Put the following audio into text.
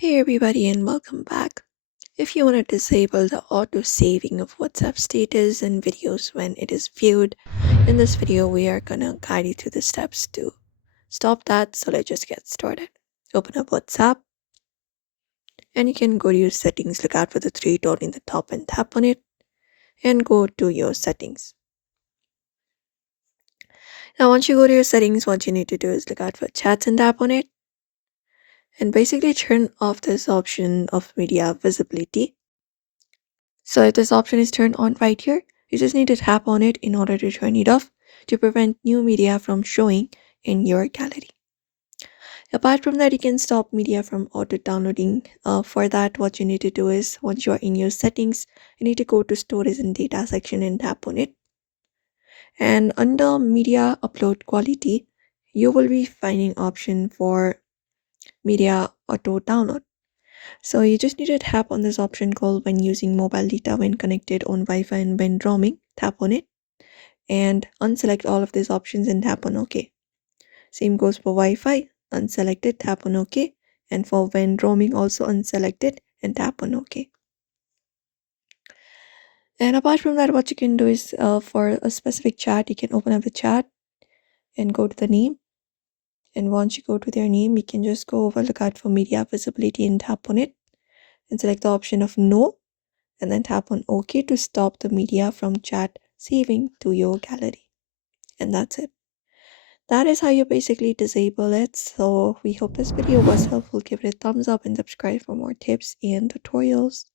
Hey everybody and welcome back. If you want to disable the auto saving of WhatsApp status and videos when it is viewed, in this video we are gonna guide you through the steps to stop that. So let's just get started. Open up WhatsApp and you can go to your settings, look out for the three dot in the top and tap on it and go to your settings. Now once you go to your settings, what you need to do is look out for chats and tap on it and basically turn off this option of media visibility. So if this option is turned on right here, you just need to tap on it in order to turn it off to prevent new media from showing in your gallery. Apart from that, you can stop media from auto downloading. For that, what you need to do is once you are in your settings, you need to go to storage and data section and tap on it. And under media upload quality, you will be finding option for media auto download. So you just need to tap on this option called when using mobile data when connected on Wi-Fi and when roaming. Tap on it and unselect all of these options and tap on OK. Same goes for Wi-Fi. Unselect it, tap on OK. And for when roaming, also unselect it and tap on OK. And apart from that, what you can do is for a specific chat, you can open up the chat and go to the name. And once you go to their name, you can just go over, look out for media visibility and tap on it and select the option of no, and then tap on OK to stop the media from chat saving to your gallery. And that's it. That is how you basically disable it. So we hope this video was helpful. Give it a thumbs up and subscribe for more tips and tutorials.